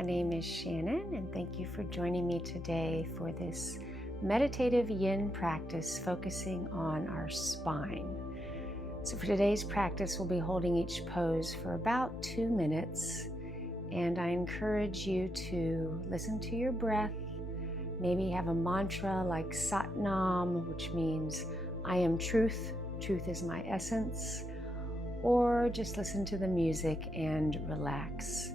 My name is Shannon, and thank you for joining me today for this Meditative Yin practice focusing on our spine. So for today's practice, we'll be holding each pose for about 2 minutes, and I encourage you to listen to your breath. Maybe have a mantra like Sat Nam, which means I am truth, truth is my essence, or just listen to the music and relax.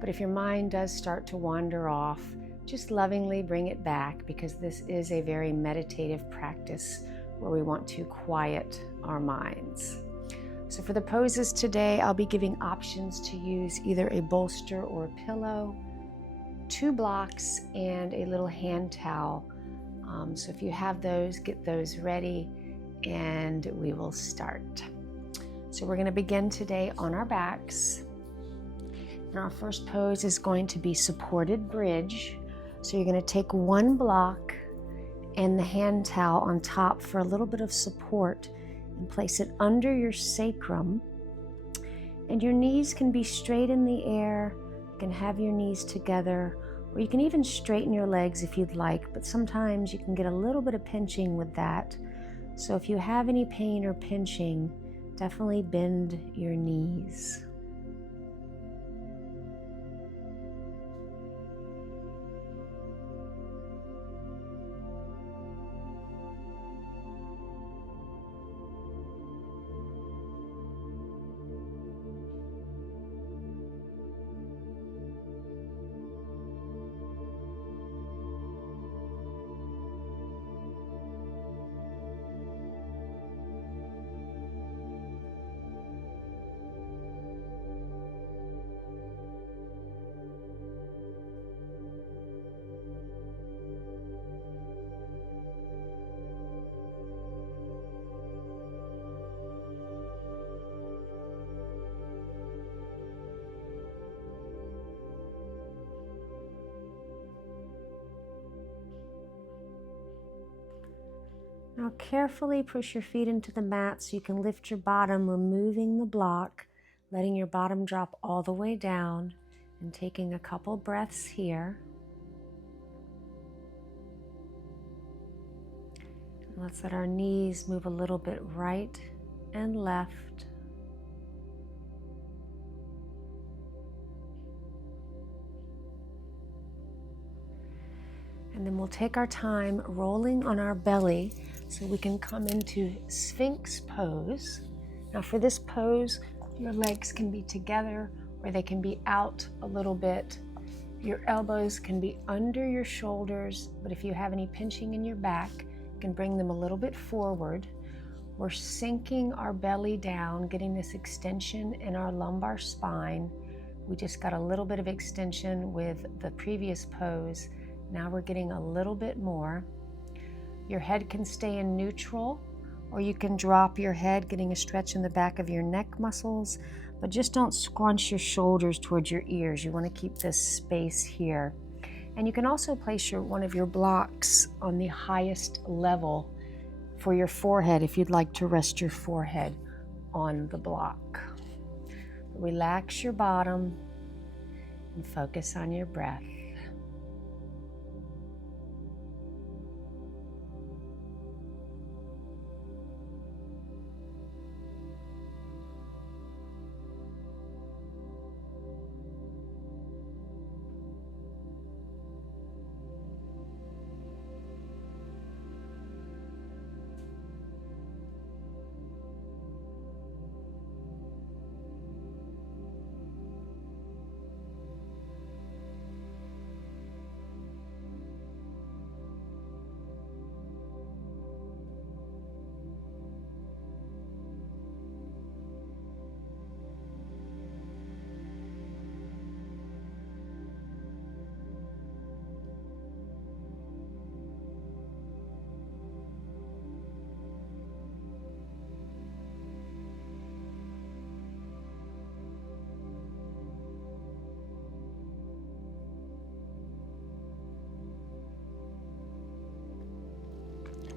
But if your mind does start to wander off, just lovingly bring it back, because this is a very meditative practice where we want to quiet our minds. So for the poses today, I'll be giving options to use either a bolster or a pillow, 2 blocks, and a little hand towel. So if you have those, get those ready, and we will start. So we're going to begin today on our backs. And our first pose is going to be supported bridge. So you're going to take 1 block and the hand towel on top for a little bit of support and place it under your sacrum. And your knees can be straight in the air. You can have your knees together, or you can even straighten your legs if you'd like, but sometimes you can get a little bit of pinching with that. So if you have any pain or pinching, definitely bend your knees. Now carefully push your feet into the mat so you can lift your bottom, removing the block, letting your bottom drop all the way down, and taking a couple breaths here. Let's let our knees move a little bit right and left. And then we'll take our time rolling on our belly so we can come into Sphinx pose. Now for this pose, your legs can be together or they can be out a little bit. Your elbows can be under your shoulders, but if you have any pinching in your back, you can bring them a little bit forward. We're sinking our belly down, getting this extension in our lumbar spine. We just got a little bit of extension with the previous pose. Now we're getting a little bit more. Your head can stay in neutral, or you can drop your head, getting a stretch in the back of your neck muscles, but just don't scrunch your shoulders towards your ears. You want to keep this space here. And you can also place one of your blocks on the highest level for your forehead if you'd like to rest your forehead on the block. Relax your bottom and focus on your breath.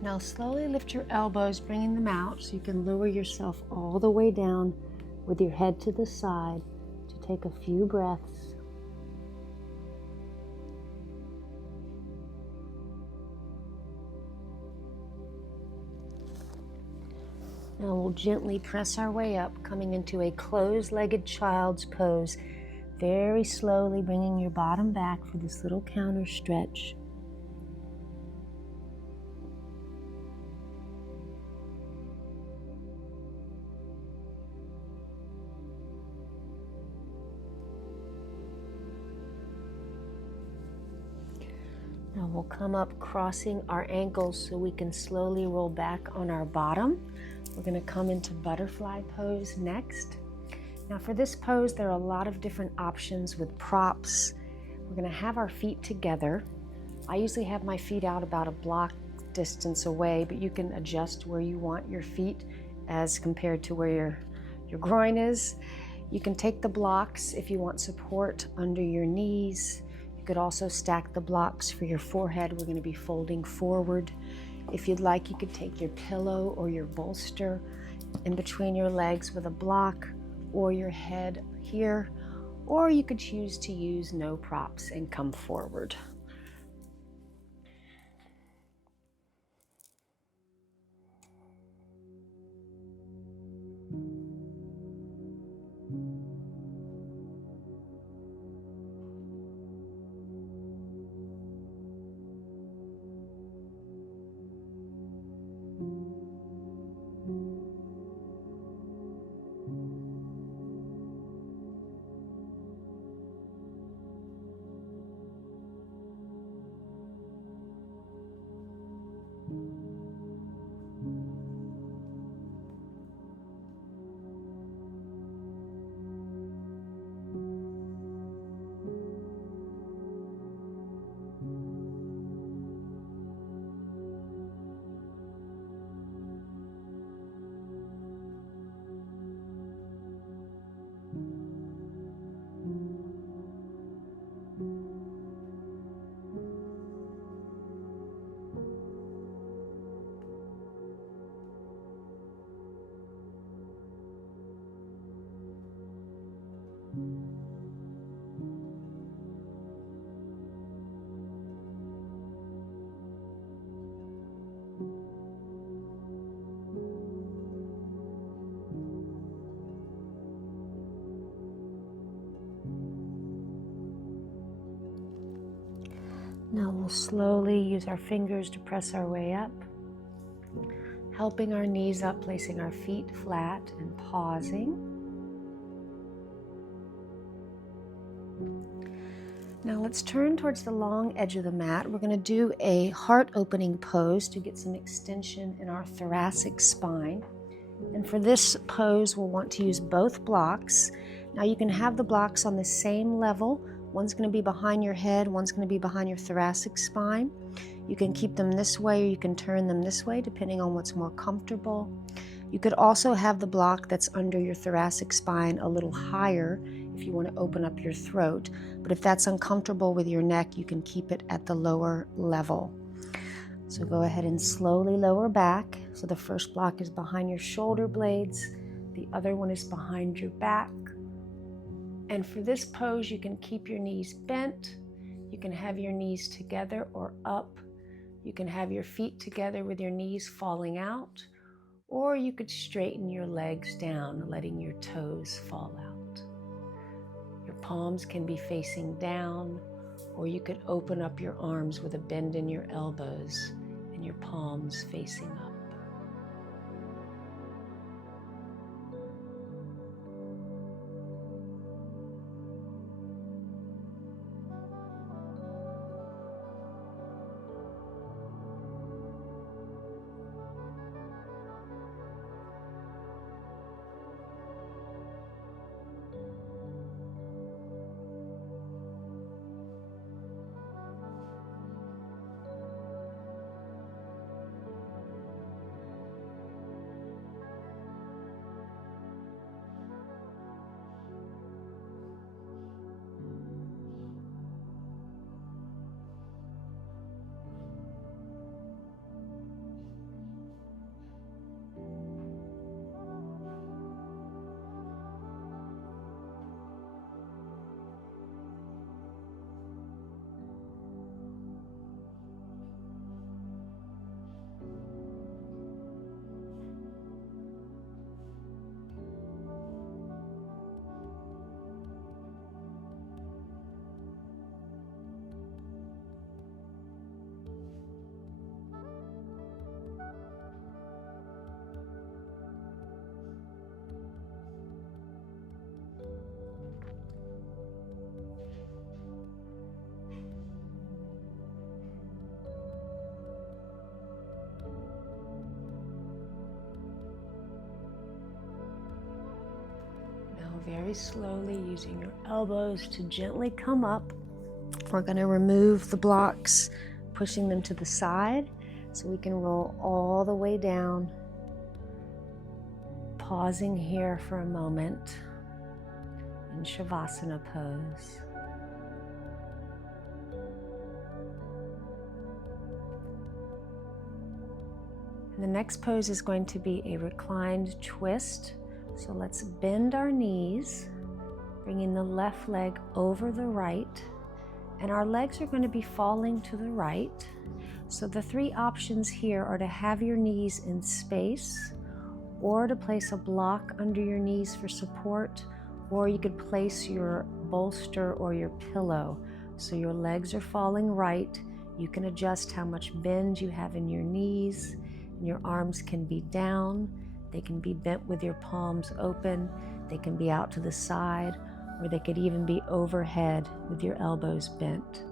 Now slowly lift your elbows, bringing them out so you can lower yourself all the way down with your head to the side to take a few breaths. Now we'll gently press our way up, coming into a closed-legged child's pose. Very slowly bringing your bottom back for this little counter stretch. Now we'll come up crossing our ankles so we can slowly roll back on our bottom. We're going to come into butterfly pose next. Now for this pose, there are a lot of different options with props. We're going to have our feet together. I usually have my feet out about a block distance away, but you can adjust where you want your feet as compared to where your groin is. You can take the blocks if you want support under your knees. You could also stack the blocks for your forehead. We're going to be folding forward. If you'd like, you could take your pillow or your bolster in between your legs with a block, or your head here, or you could choose to use no props and come forward. Now we'll slowly use our fingers to press our way up, helping our knees up, placing our feet flat and pausing. Now let's turn towards the long edge of the mat. We're going to do a heart opening pose to get some extension in our thoracic spine. And for this pose, we'll want to use both blocks. Now you can have the blocks on the same level. One's going to be behind your head, one's going to be behind your thoracic spine. You can keep them this way or you can turn them this way depending on what's more comfortable. You could also have the block that's under your thoracic spine a little higher if you want to open up your throat. But if that's uncomfortable with your neck, you can keep it at the lower level. So go ahead and slowly lower back. So the first block is behind your shoulder blades. The other one is behind your back. And for this pose, you can keep your knees bent. You can have your knees together or up. You can have your feet together with your knees falling out. Or you could straighten your legs down, letting your toes fall out. Your palms can be facing down, or you could open up your arms with a bend in your elbows and your palms facing up. very slowly, using your elbows to gently come up, we're going to remove the blocks, pushing them to the side so we can roll all the way down. Pausing here for a moment in Shavasana pose. And the next pose is going to be a reclined twist. So let's bend our knees, bringing the left leg over the right, and our legs are going to be falling to the right. So the three options here are to have your knees in space, or to place a block under your knees for support, or you could place your bolster or your pillow. So your legs are falling right. You can adjust how much bend you have in your knees, and your arms can be down. They can be bent with your palms open. They can be out to the side, or they could even be overhead with your elbows bent.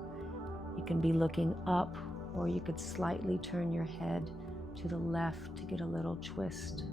You can be looking up, or you could slightly turn your head to the left to get a little twist.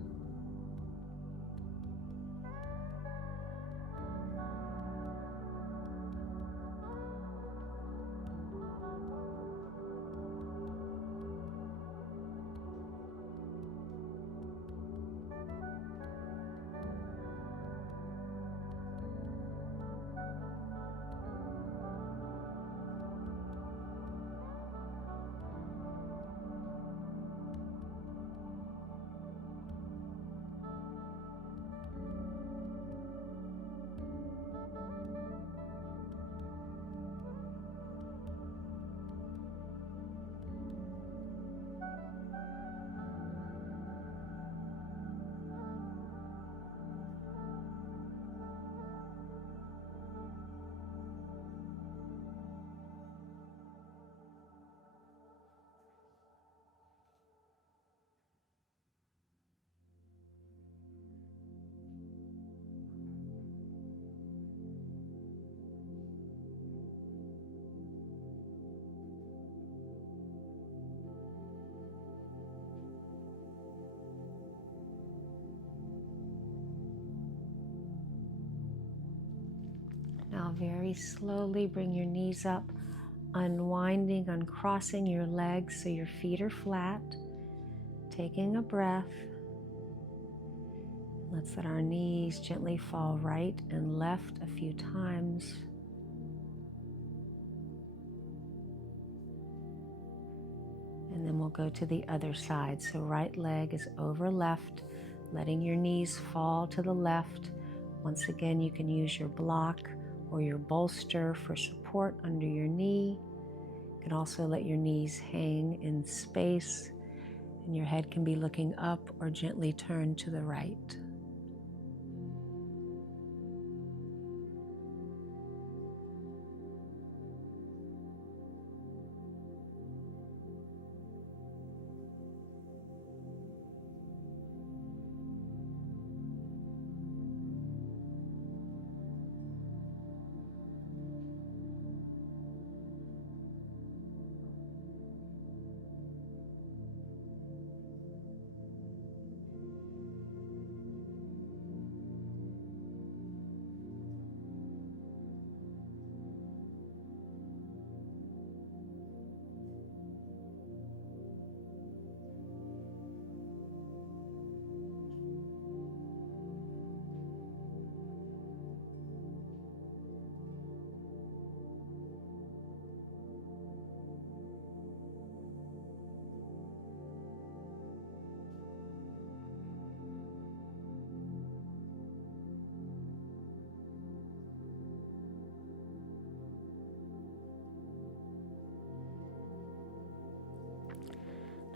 Now very slowly bring your knees up, unwinding, uncrossing your legs so your feet are flat. Taking a breath. Let's let our knees gently fall right and left a few times. And then we'll go to the other side. So right leg is over left, letting your knees fall to the left. Once again, you can use your block or your bolster for support under your knee. You can also let your knees hang in space, and your head can be looking up or gently turned to the right.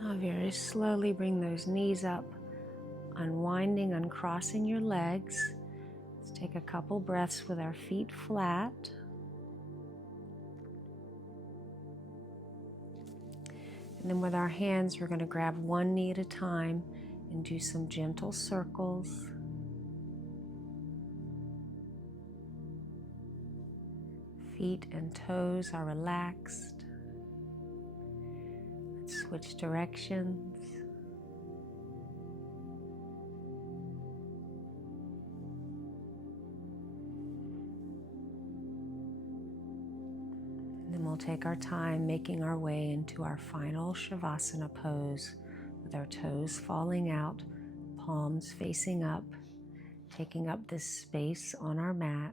Now very slowly bring those knees up, unwinding, uncrossing your legs. Let's take a couple breaths with our feet flat. And then with our hands, we're going to grab one knee at a time and do some gentle circles. Feet and toes are relaxed. Let's switch directions. take our time making our way into our final Shavasana pose with our toes falling out, palms facing up, taking up this space on our mat.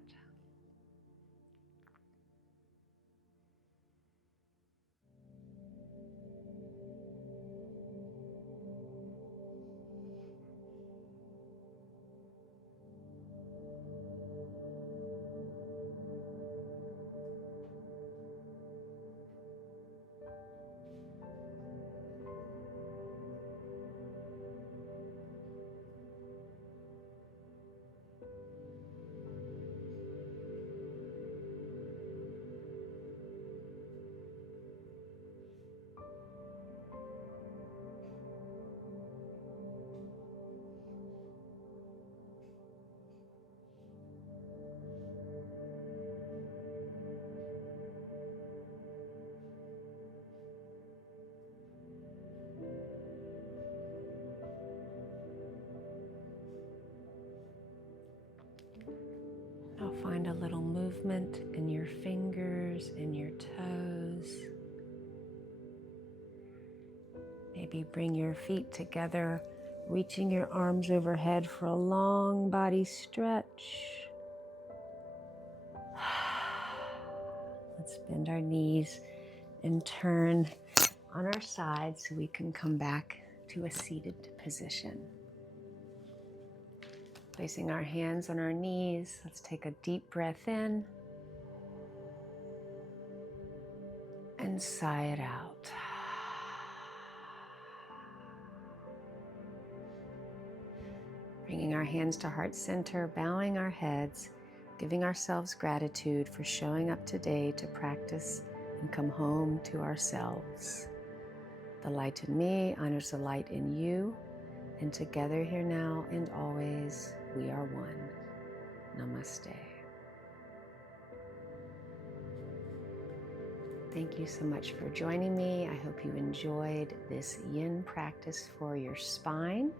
Now find a little movement in your fingers, in your toes. Maybe bring your feet together, reaching your arms overhead for a long body stretch. Let's bend our knees and turn on our side so we can come back to a seated position. Placing our hands on our knees, let's take a deep breath in and sigh it out. Bringing our hands to heart center, bowing our heads, giving ourselves gratitude for showing up today to practice and come home to ourselves. The light in me honors the light in you, and together here now and always, we are one. Namaste. Thank you so much for joining me. I hope you enjoyed this yin practice for your spine.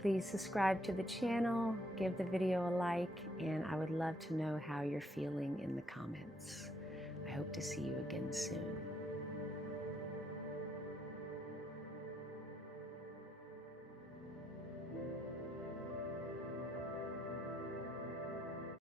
Please subscribe to the channel, give the video a like, and I would love to know how you're feeling in the comments. I hope to see you again soon.